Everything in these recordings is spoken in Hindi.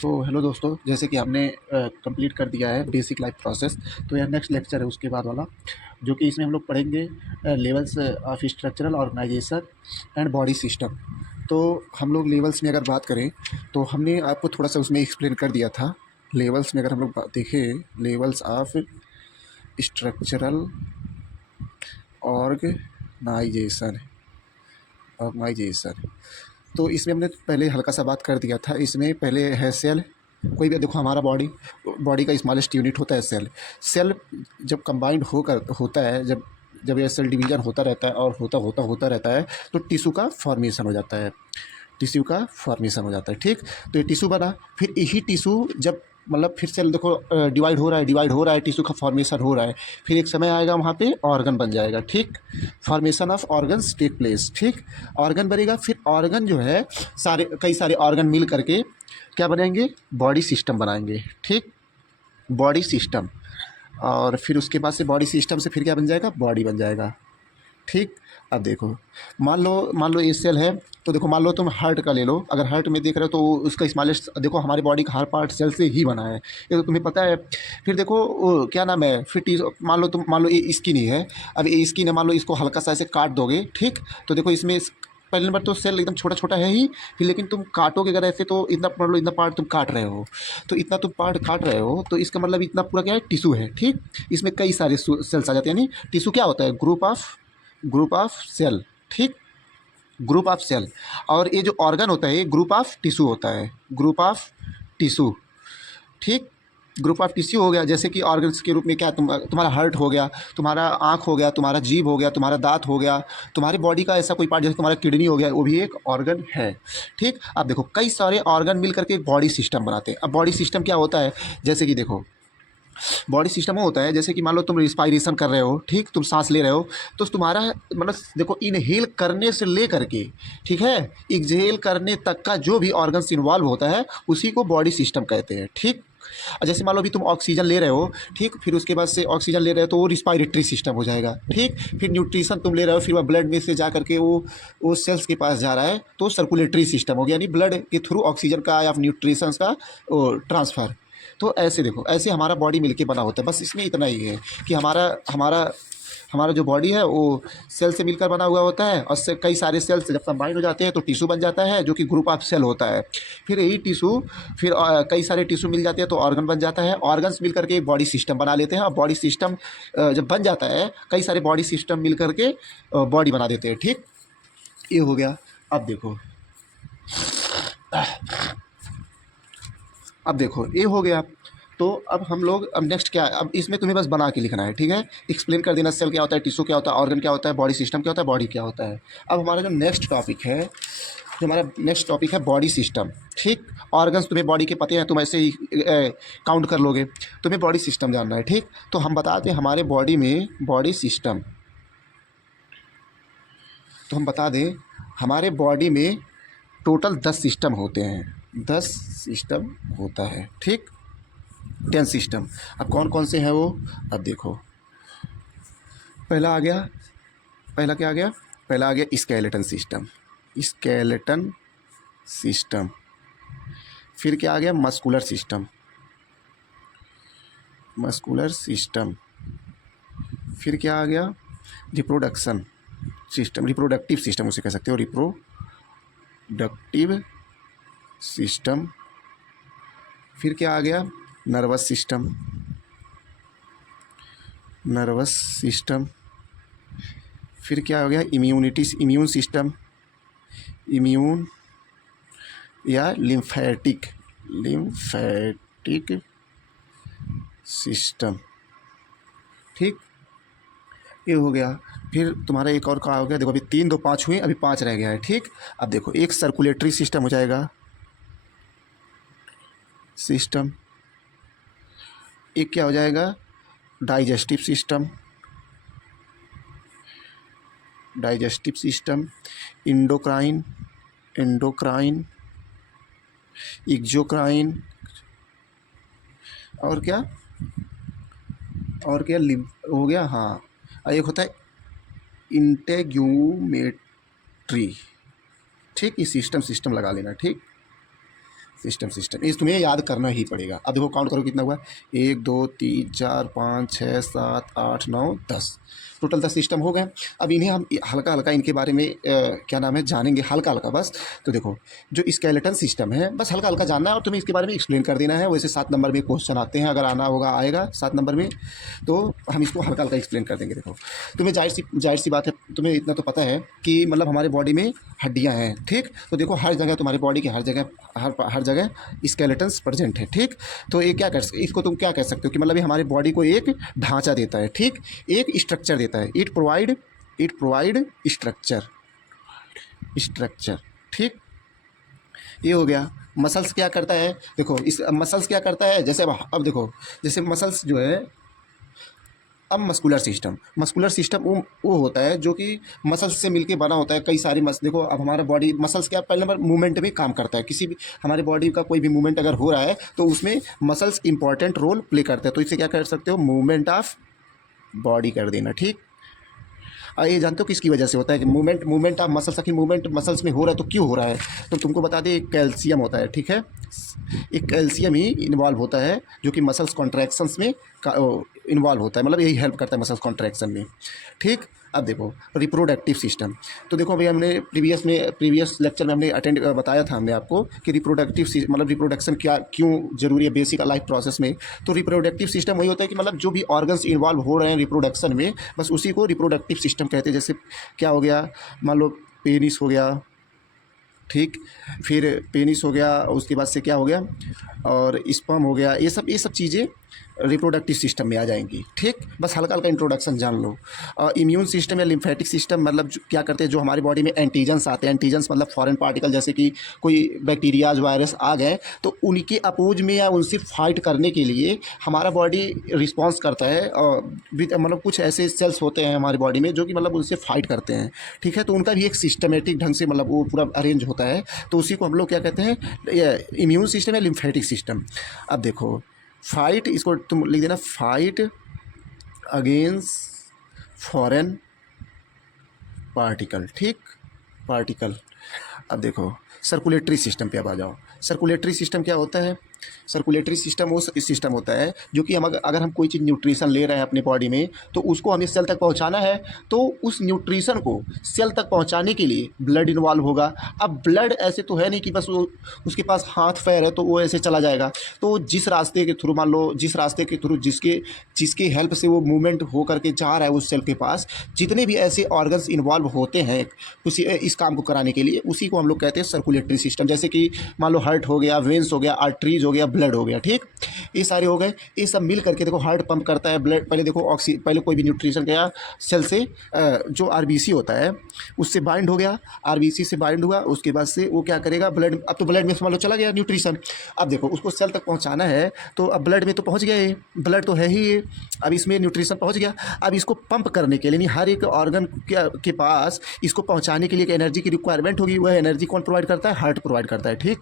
तो हेलो दोस्तों, जैसे कि हमने कंप्लीट कर दिया है बेसिक लाइफ प्रोसेस। तो यह नेक्स्ट लेक्चर है उसके बाद वाला, जो कि इसमें हम लोग पढ़ेंगे levels of structural organisation and body system. तो हम लोग लेवल्स में अगर बात करें तो हमने आपको थोड़ा सा उसमें एक्सप्लेन कर दिया था। लेवल्स में अगर हम लोग देखें, levels of structural organization organization तो इसमें हमने पहले हल्का सा बात कर दिया था। इसमें पहले है सेल। कोई भी देखो, हमारा बॉडी बॉडी का स्मॉलेस्ट यूनिट होता है सेल। सेल जब कंबाइंड होकर होता है, जब जब ये सेल डिवीजन होता रहता है और होता रहता है, तो टिश्यू का फॉर्मेशन हो जाता है। टिश्यू का फॉर्मेशन हो जाता है, ठीक। तो ये टिश्यू बना, फिर यही टिश्यू जब मतलब फिर सेल देखो डिवाइड हो रहा है, टिश्यू का फॉर्मेशन हो रहा है। फिर एक समय आएगा वहाँ पे ऑर्गन बन जाएगा, ठीक। Formation of organs take place, ठीक। ऑर्गन बनेगा, फिर ऑर्गन जो है कई सारे ऑर्गन मिल करके क्या बनाएंगे, बॉडी सिस्टम बनाएंगे, ठीक। Body system. और फिर उसके बाद से बॉडी सिस्टम से फिर क्या बन जाएगा, बॉडी बन जाएगा, ठीक। अब देखो, मान लो ये सेल है, तो देखो मान लो तुम हार्ट का ले लो। अगर हार्ट में देख रहे हो तो उसका स्मॉलेस्ट, देखो हमारी बॉडी का हर पार्ट सेल से ही बना है, ये तो तुम्हें पता है। फिर देखो क्या नाम है, फिर मान लो ये स्किन ही है। अब ये स्किन है, मान लो इसको हल्का सा ऐसे काट दोगे, ठीक। तो देखो इसमें पहले नंबर तो सेल एकदम छोटा छोटा है ही। फिर लेकिन तुम काटोगे अगर ऐसे, तो इतना मान लो इतना पार्ट तुम काट रहे हो, तो इतना तुम पार्ट काट रहे हो, तो इसका मतलब इतना पूरा क्या है, टिश्यू है, ठीक। इसमें कई सारे सेल्स आ जाते हैं। यानी टिश्यू क्या होता है, ग्रुप ऑफ सेल, ठीक। Group of cell. और ये जो ऑर्गन होता है ये ग्रुप ऑफ टिश्यू होता है, ग्रुप ऑफ टिश्यू, ठीक। ग्रुप ऑफ टिश्यू हो गया। जैसे कि ऑर्गन्स के रूप में क्या, तुम्हारा हार्ट हो गया, तुम्हारा आँख हो गया, तुम्हारा जीभ हो गया, तुम्हारा दांत हो गया। तुम्हारी बॉडी का ऐसा कोई पार्ट, जैसे तुम्हारा किडनी हो गया, वो भी एक ऑर्गन है, ठीक। अब देखो कई सारे ऑर्गन मिल करके एक बॉडी सिस्टम बनाते हैं। अब बॉडी सिस्टम क्या होता है, जैसे कि देखो बॉडी सिस्टम वो होता है, जैसे कि मान लो तुम रिस्पायरेशन कर रहे हो, ठीक। तुम सांस ले रहे हो, तो तुम्हारा मतलब देखो इनहेल करने से ले करके, ठीक है, एक्सहेल करने तक का जो भी ऑर्गन्स इन्वॉल्व होता है उसी को बॉडी सिस्टम कहते हैं, ठीक। और जैसे मान लो अभी तुम ऑक्सीजन ले रहे हो, ठीक। फिर उसके बाद से ऑक्सीजन ले रहे हो तो वो रिस्पायरेटरी सिस्टम हो जाएगा, ठीक। फिर न्यूट्रिशन तुम ले रहे हो, फिर वह ब्लड में से जा करके वो सेल्स के पास जा रहा है, तो सर्कुलेटरी सिस्टम हो गया, यानी ब्लड के थ्रू ऑक्सीजन का या न्यूट्रिशंस का ट्रांसफ़र। तो ऐसे देखो, ऐसे हमारा बॉडी मिलके बना होता है। बस इसमें इतना ही है कि हमारा हमारा हमारा जो बॉडी है वो सेल से मिलकर बना हुआ होता है, और कई सारे सेल्स जब कंबाइन हो जाते हैं तो टिश्यू बन जाता है, जो कि ग्रुप ऑफ सेल होता है। फिर यही टिश्यू, फिर कई सारे टिश्यू मिल जाते हैं तो ऑर्गन बन जाता है। ऑर्गन्स मिल करके एक बॉडी सिस्टम बना लेते हैं, और बॉडी सिस्टम जब बन जाता है, कई सारे बॉडी सिस्टम मिल करके बॉडी बना देते हैं, ठीक। ये हो गया। अब देखो, अब देखो ये हो गया। तो अब हम लोग, अब नेक्स्ट क्या है, अब इसमें तुम्हें बस बना के लिखना है, ठीक है। एक्सप्लेन कर देना, सेल क्या होता है, टिश्यू क्या होता है, ऑर्गन क्या होता है, बॉडी सिस्टम क्या होता है, बॉडी क्या होता है। अब हमारा जो नेक्स्ट टॉपिक है, बॉडी सिस्टम, ठीक। ऑर्गन्स तुम्हें बॉडी के पते हैं, तुम ऐसे ही काउंट कर लोगे। तुम्हें बॉडी सिस्टम जानना है, ठीक। तो हम बताते हैं हमारे बॉडी में बॉडी सिस्टम, तो हम बता दें हमारे बॉडी में टोटल 10 सिस्टम होते हैं, 10 सिस्टम होता है, ठीक। 10 सिस्टम। अब कौन कौन से हैं वो, अब देखो, पहला आ गया, पहला क्या आ गया, पहला आ गया स्केलेटन सिस्टम, स्केलेटन सिस्टम। फिर क्या आ गया, मस्कुलर सिस्टम, मस्कुलर सिस्टम। फिर क्या आ गया, रिप्रोडक्शन सिस्टम, रिप्रोडक्टिव सिस्टम उसे कह सकते हो, रिप्रोडक्टिव सिस्टम। फिर क्या आ गया, नर्वस सिस्टम, नर्वस सिस्टम। फिर क्या हो गया, इम्यून सिस्टम, इम्यून या लिम्फेटिक सिस्टम, ठीक। ये हो गया। फिर तुम्हारा एक और क्या हो गया, देखो अभी 3 2 5 हुए, अभी 5 रह गया है, ठीक। अब देखो, एक सर्कुलेटरी सिस्टम हो जाएगा, सिस्टम। एक क्या हो जाएगा, digestive system, digestive system. Endocrine, endocrine, exocrine. और क्या, और क्या लिव हो गया, हाँ। और एक होता है इंटेग्यूमेट्री, ठीक। ये सिस्टम लगा लेना, ठीक। सिस्टम सिस्टम ये तुम्हें याद करना ही पड़ेगा। अब देखो काउंट करो कितना हुआ, 1 2 3 4 5 6 7 8 9 10, टोटल 10 सिस्टम हो गए। अब इन्हें हम हल्का हल्का इनके बारे में क्या नाम है जानेंगे, हल्का हल्का बस। तो देखो जो स्केलेटन सिस्टम है बस हल्का हल्का जानना है और तुम्हें इसके बारे में एक्सप्लेन कर देना है। वैसे 7 नंबर में क्वेश्चन आते हैं, अगर आना होगा आएगा 7 नंबर में, तो हम इसको हल्का हल्का एक्सप्लेन कर देंगे। देखो तुम्हें जाहिर सी बात है, तुम्हें इतना तो पता है कि मतलब हमारे बॉडी में हड्डियां हैं, ठीक। तो देखो हर जगह तुम्हारी बॉडी के हर जगह स्केलेटन्स प्रेजेंट है, ठीक। तो ये क्या इसको तुम क्या कह सकते हो कि मतलब ये हमारी बॉडी को एक ढांचा देता है, ठीक, एक स्ट्रक्चर देता है। इट प्रोवाइड स्ट्रक्चर, ठीक। ये हो गया। मसल्स क्या करता है, देखो इस मसल्स क्या करता है, जैसे अब देखो जैसे मसल्स जो है, अब मस्कुलर सिस्टम वो होता है जो कि मसल्स से मिलके बना होता है। कई सारी देखो अब हमारा बॉडी मसल्स क्या पहले नंबर मूवमेंट में काम करता है। किसी भी हमारी बॉडी का कोई भी मूवमेंट अगर हो रहा है तो उसमें मसल्स इंपॉर्टेंट रोल प्ले करते हैं। तो इससे क्या कर सकते हो, मूवमेंट ऑफ बॉडी कर देना, ठीक। ये जानते हो किसकी वजह से होता है कि मूवमेंट ऑफ मसल्स, आखिर मूवमेंट मसल्स में हो रहा है तो क्यों हो रहा है, तो तुमको बता दें, एक कैल्शियम होता है, ठीक है। एक कैल्शियम ही इन्वॉल्व होता है जो कि मसल्स कॉन्ट्रैक्शंस में इन्वॉल्व होता है, मतलब यही हेल्प करता है मसल्स कॉन्ट्रैक्शन में, ठीक। अब देखो रिप्रोडक्टिव सिस्टम, तो देखो भाई हमने प्रीवियस लेक्चर में हमने बताया था हमने आपको कि मतलब रिप्रोडक्शन क्या क्यों ज़रूरी है बेसिक लाइफ प्रोसेस में। तो रिप्रोडक्टिव सिस्टम वही होता है कि मतलब जो भी ऑर्गन्स इन्वॉल्व हो रहे हैं रिप्रोडक्शन में, बस उसी को रिप्रोडक्टिव सिस्टम कहते हैं। जैसे क्या हो गया, मान लो पेनिस हो गया, ठीक, फिर पेनिस हो गया, उसके बाद से क्या हो गया, और स्पर्म हो गया, ये सब चीज़ें रिप्रोडक्टिव सिस्टम में आ जाएंगी, ठीक। बस हल्का हल्का इंट्रोडक्शन जान लो। इम्यून सिस्टम या लिम्फेटिक सिस्टम मतलब क्या करते हैं, जो हमारी बॉडी में एंटीजन्स आते हैं, एंटीजन्स मतलब फॉरेन पार्टिकल, जैसे कि कोई बैक्टीरियाज वायरस आ गए तो उनके अपोज में या उनसे फाइट करने के लिए हमारा बॉडी रिस्पॉन्स करता है। और मतलब कुछ ऐसे सेल्स होते हैं हमारी बॉडी में जो कि मतलब उनसे फाइट करते हैं, ठीक है। तो उनका भी एक सिस्टमेटिक ढंग से मतलब वो पूरा अरेंज होता है, तो उसी को हम लोग क्या कहते हैं, इम्यून सिस्टम या लिम्फेटिक सिस्टम। अब देखो फाइट, इसको तुम लिख देना, फाइट अगेंस्ट फॉरेन पार्टिकल, ठीक, पार्टिकल। अब देखो सर्कुलेटरी सिस्टम पे अब आ जाओ। सर्कुलेटरी सिस्टम क्या होता है, सर्कुलेटरी सिस्टम वो सिस्टम होता है जो कि हम अगर हम कोई चीज़ न्यूट्रिशन ले रहे हैं अपने बॉडी में तो उसको हमें सेल तक पहुंचाना है, तो उस न्यूट्रिशन को सेल तक पहुंचाने के लिए ब्लड इन्वॉल्व होगा। अब ब्लड ऐसे तो है नहीं कि बस वो उसके पास हाथ पैर है तो वो ऐसे चला जाएगा, तो जिस रास्ते के थ्रू, मान लो जिस रास्ते के थ्रू जिसके हेल्प से वो मूवमेंट हो करके जा रहा है उस सेल के पास, जितने भी ऐसे ऑर्गन्स इन्वॉल्व होते हैं उसी इस काम को कराने के लिए, उसी को हम लोग कहते हैं सर्कुलेटरी सिस्टम। जैसे कि मान लो हार्ट हो गया, वेन्स हो गया, आर्टरीज हो गया, ब्लड हो गया, ठीक। ये सारे हो गए, ये सब मिल करके देखो हार्ट पंप करता है ब्लड। पहले देखो पहले कोई भी न्यूट्रिशन गया सेल से, जो आरबीसी होता है उससे बाइंड हो गया, आरबीसी से बाइंड हुआ, उसके बाद से वो क्या करेगा, ब्लड, अब तो ब्लड में मान लो चला गया न्यूट्रिशन। अब देखो उसको सेल तक पहुंचाना है तो अब ब्लड में तो पहुंच गया, ये ब्लड तो है ही ये, अब इसमें न्यूट्रिशन पहुंच गया। अब इसको पंप करने के लिए हर एक ऑर्गन के पास इसको पहुंचाने के लिए एक एनर्जी की रिक्वायरमेंट होगी। वह एनर्जी कौन प्रोवाइड करता है, हार्ट प्रोवाइड करता है, ठीक।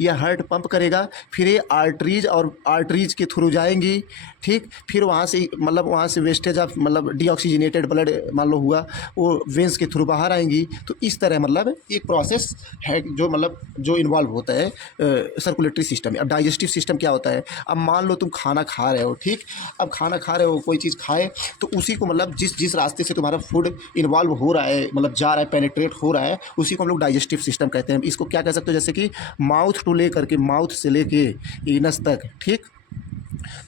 यह हार्ट पंप करेगा, फिर ये आर्टरीज के थ्रू जाएंगी, ठीक। फिर वहाँ से वेस्टेज ऑफ मतलब डीऑक्सीजनेटेड ब्लड मान लो हुआ, वो वेंस के थ्रू बाहर आएंगी। तो इस तरह मतलब एक प्रोसेस है जो इन्वॉल्व होता है सर्कुलेटरी सिस्टम में। अब डाइजेस्टिव सिस्टम क्या होता है, अब मान लो तुम खाना खा रहे हो, ठीक। अब खाना खा रहे हो, कोई चीज़ खाए तो उसी को मतलब जिस रास्ते से तुम्हारा फूड इन्वॉल्व हो रहा है, मतलब जा रहा है, पेनिट्रेट हो रहा है, उसी को हम लोग डाइजेस्टिव सिस्टम कहते हैं। इसको क्या कह सकते हो, जैसे कि माउथ टू ले करके, माउथ से लेके इनस तक, ठीक,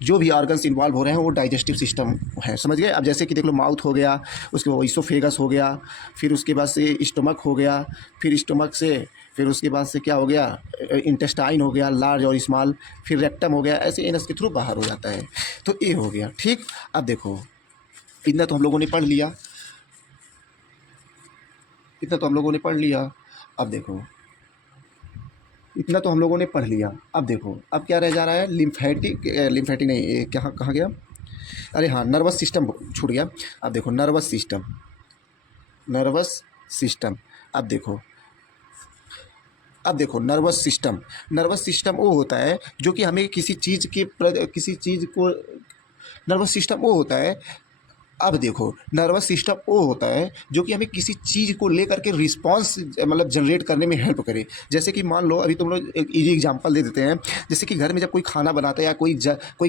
जो भी ऑर्गन्स इन्वॉल्व हो रहे हैं वो डाइजेस्टिव सिस्टम है, समझ गए। अब जैसे कि देख लो माउथ हो गया, उसके बाद इसोफेगस हो गया, फिर उसके बाद से स्टमक हो गया, फिर स्टमक से फिर उसके बाद से क्या हो गया, इंटेस्टाइन हो गया, लार्ज और स्मॉल, फिर रेक्टम हो गया, ऐसे एनस के थ्रू बाहर हो जाता है। तो ये हो गया, ठीक। अब देखो इतना तो हम लोगों ने पढ़ लिया, अब देखो इतना तो हम लोगों ने पढ़ लिया। अब देखो अब क्या रह जा रहा है, लिम्फेटिक नहीं, ये कहाँ गया, अरे हाँ, नर्वस सिस्टम छूट गया। अब देखो नर्वस सिस्टम। अब देखो नर्वस सिस्टम वो होता है जो कि हमें किसी चीज़ को, नर्वस सिस्टम वो होता है अब देखो, नर्वस सिस्टम वो होता है जो कि हमें किसी चीज़ को लेकर के रिस्पॉन्स मतलब जनरेट करने में हेल्प करे। जैसे कि मान लो अभी तुम लोग एक इजी एग्जांपल दे देते हैं, जैसे कि घर में जब कोई खाना बनाता है या कोई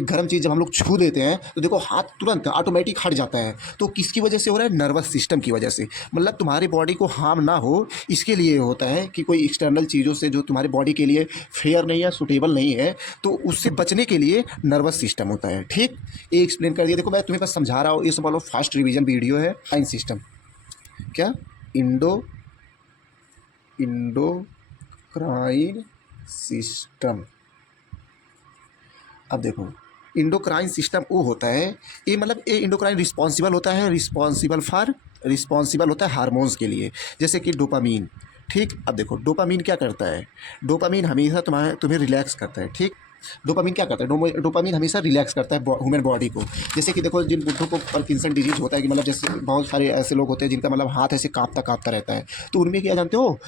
गर्म चीज़ जब हम लोग छू देते हैं तो देखो हाथ तुरंत ऑटोमेटिक हट जाता है। तो किसकी वजह से हो रहा है? नर्वस सिस्टम की वजह से। मतलब तुम्हारी बॉडी को हार्म ना हो इसके लिए होता है कि कोई एक्सटर्नल चीज़ों से जो तुम्हारी बॉडी के लिए फेयर नहीं है, सूटेबल नहीं है, तो उससे बचने के लिए नर्वस सिस्टम होता है। ठीक, ये एक्सप्लेन कर दिया। देखो मैं तुम्हें बस समझा रहा हूँ, ये सब मान लो फास्ट रिवीजन वीडियो है। लाइन सिस्टम क्या? Indo endocrine system. अब देखो, इंडोक्राइन सिस्टम वो होता है, ये मतलब ये इंडोक्राइन रिस्पॉन्सिबल होता है, रिस्पॉन्सिबल होता है हार्मोन्स के लिए, जैसे कि डोपामीन। ठीक, अब देखो डोपामीन क्या करता है? डोपामीन हमेशा तुम्हें रिलैक्स करता है। ठीक, डोपामीन क्या करता है? डोपामीन हमेशा रिलैक्स करता है ह्यूमन बॉडी को। जैसे कि देखो जिन बुड्ढों को पार्किंसन डिजीज होता है, कि मतलब जैसे बहुत सारे ऐसे लोग होते हैं जिनका मतलब हाथ ऐसे कांपता कांपता रहता है, तो उनमें क्या जानते हो,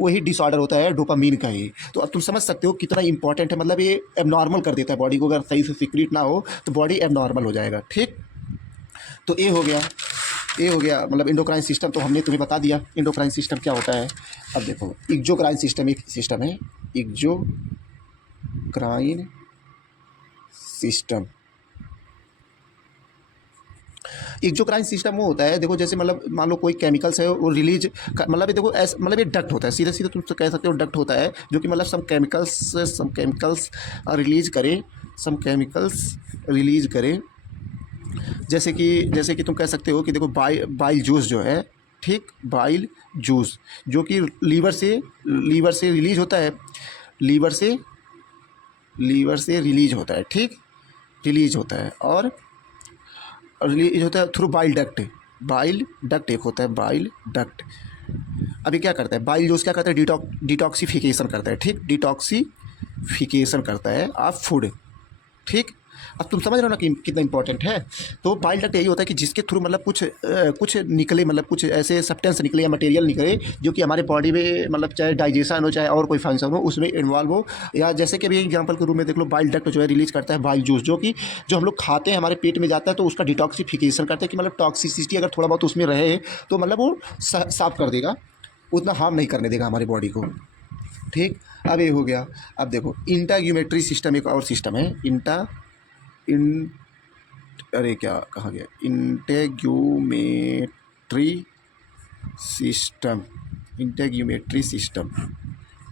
वही डिसऑर्डर होता है डोपामीन का ही। तो अब तुम समझ सकते हो कितना इंपॉर्टेंट है। मतलब ये एबनॉर्मल कर देता है बॉडी को, अगर सही से सीक्रेट ना हो तो बॉडी एबनॉर्मल हो जाएगा। ठीक, तो ये हो गया मतलब इंडोक्राइन सिस्टम। तो हमने तुम्हें बता दिया इंडोक्राइन सिस्टम क्या होता है। अब देखो एक्सोक्राइन सिस्टम एक सिस्टम है, एक्सोक्राइन सिस्टम। एक्सोक्राइन सिस्टम वो होता है, देखो जैसे मतलब मान लो कोई केमिकल्स है वो रिलीज मतलब ये देखो ऐसा, मतलब ये डक्ट होता है, सीधे सीधे तुम तो कह सकते हो डक्ट होता है, जो कि मतलब सम केमिकल्स रिलीज करे। जैसे कि तुम कह सकते हो कि देखो बाइल जूस जो है, ठीक, बाइल जूस जो कि लीवर से रिलीज होता है, लीवर से रिलीज होता है। ठीक, रिलीज होता है और रिलीज होता है थ्रू बाइल डक्ट एक होता है बाइल डक्ट। अभी क्या करता है बाइल जूस? क्या करता है? डिटॉक्सिफिकेशन करता है। ठीक, डिटॉक्सिफिकेशन करता है ऑफ फूड। ठीक, अब तुम समझ रहे हो ना कि कितना इंपॉर्टेंट है। तो बाइल डक्ट यही होता है कि जिसके थ्रू मतलब कुछ निकले, मतलब कुछ ऐसे सब्सटेंस निकले या मटेरियल निकले जो कि हमारे बॉडी में मतलब चाहे डाइजेशन हो चाहे और कोई फंक्शन हो उसमें इन्वॉल्व हो। या जैसे कि अभी एग्जांपल के रूप में देख लो, बाइल डक्ट जो है रिलीज करता है बाइल जूस, जो हम लोग खाते हैं हमारे पेट में जाता है, तो उसका डिटॉक्सिफिकेशन करता है कि मतलब टॉक्सिसिटी अगर थोड़ा बहुत उसमें रहे तो मतलब वो साफ कर देगा, उतना हार्म नहीं करने देगा हमारी बॉडी को। ठीक, अब ये हो गया। अब देखो इंटाग्यूमेट्री सिस्टम एक और सिस्टम है। इन अरे क्या कहा गया? Integumentary system.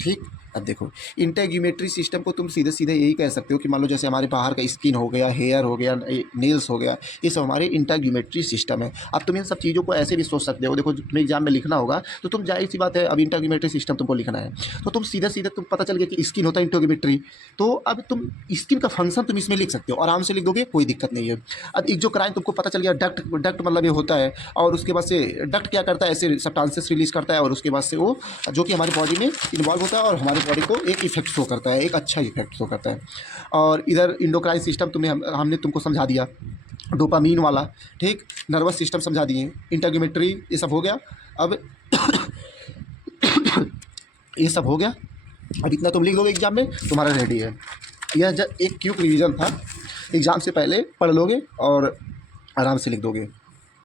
ठीक, अब देखो इंटेग्यूमेट्री सिस्टम को तुम सीधे सीधे यही कह सकते हो कि मान लो जैसे हमारे बाहर का स्किन हो गया, हेयर हो गया, नेल्स हो गया, ये सब हमारे इंटेग्यूमेट्री सिस्टम है। अब तुम इन सब चीज़ों को ऐसे भी सोच सकते हो। देखो तुम्हें एग्जाम में लिखना होगा तो तुम जाहिर सी बात है, अब इंटेग्यूमेट्री सिस्टम तुमको लिखना है तो तुम सीधे सीधे तुम पता चल गया कि स्किन होता है इंटेग्यूमेट्री, तो अब तुम स्किन का फंक्शन तुम इसमें लिख सकते हो, आराम से लिख दोगे, कोई दिक्कत नहीं है। अब एक्सोक्राइन तुमको पता चल गया डक्ट मतलब ये होता है, और उसके बाद से डक्ट क्या करता है? ऐसे सब्सटेंसेस रिलीज करता है और उसके बाद से वो जो कि हमारी बॉडी में इन्वॉल्व होता है और हमारी बॉडी को एक इफेक्ट शो करता है, एक अच्छा इफेक्ट शो करता है। और इधर इंडोक्राइन सिस्टम हमने तुमको समझा दिया, डोपामीन वाला। ठीक, नर्वस सिस्टम समझा दिए, इंटेग्यूमेट्री ये सब हो गया। अब ये सब हो गया, अब इतना तुम लिख दोगे एग्जाम में, तुम्हारा रेडी है। यह एक क्विक रिवीजन था, एग्जाम से पहले पढ़ लोगे और आराम से लिख दोगे।